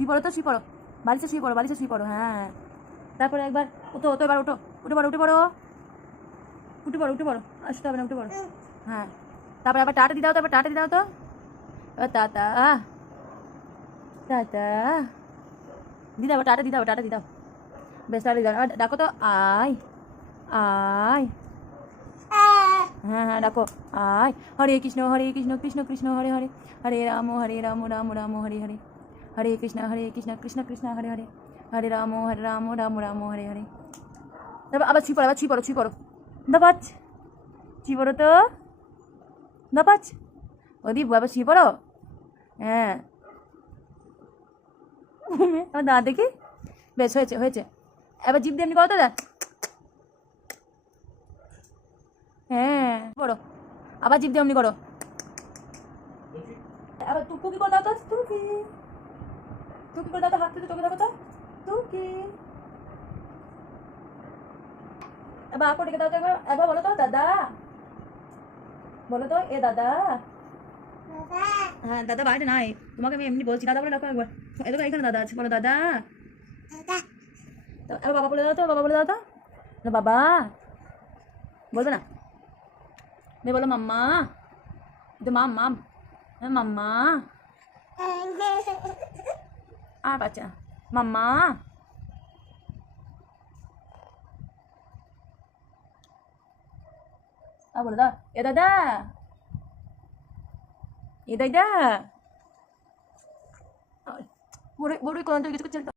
শুয়ে পড়ো তো, শুয়ে পড়ো। বালিশে শুয়ে পড়ো, বালিশে শুয়ে পড়ো হ্যাঁ। তারপরে একবার ওতো ওতো এবার ওঠো। উঠে পড়ো উঠে পড়ো। উঠে পড়ো উঠে পড়ো। আসতে হবে না, উঠে পড়ো। হ্যাঁ। তারপরে আবার টাটা দিয়ে দাও তো এবার টাটা দিয়ে দাও তো। টাটা। টাটা। দিয়ে দাও টাটা দিয়ে দাও, টাটা দিয়ে দাও। বেশ দিয়ে দাও। ডাকো তো। আয় আয়। হ্যাঁ হ্যাঁ ডাকো। আয়। হরে কৃষ্ণ হরে কৃষ্ণ কৃষ্ণ কৃষ্ণ, হরে হরে। হরে রাম হরে রাম রাম রাম, হরে হরে। হরে কৃষ্ণ হরে কৃষ্ণ কৃষ্ণ কৃষ্ণ হরে হরে হরে রাম হরে রাম রাম রাম হরে হরে তারপর আবার ছুঁ পড়ো আবার ছুঁ পড়ো ছুঁ পড়ো দাপাচ ছুঁ পড়ো তো দাপাচ ওদি আবার ছুঁ পড়ো হ্যাঁ আমার দাঁত দেখি বেশ হয়েছে হয়েছে এবার জিভ দিয়ে এমনি করো তো হ্যাঁ করো আবার জিভ দিয়ে অমনি করো আবার টুকু কি তো টুকি টুকি করে দাও তো হাত থেকে চোখে দেখো তো। টুকি এবার আপু ডেকে দাও তো একবার। একবার বলো তো দাদা। বলো তো এ দাদা। হ্যাঁ দাদা বাইরে নাই। তোমাকে আমি এমনি বলছি দাদা বলে রাখো একবার। এই দেখো এখানে দাদা আছে। বলো দাদা। তো এবার বাবা বলে দাও তো বাবা বলে দাও তো। না, বাবা। বলবে না। মেয়ে বলো মাম্মা। তো মাম মাম। হ্যাঁ মাম্মা। আর বাচ্চা মাম্মা আর বলে দাও এ দাদা এ দাদা বড় বড় কোন কিছু করছে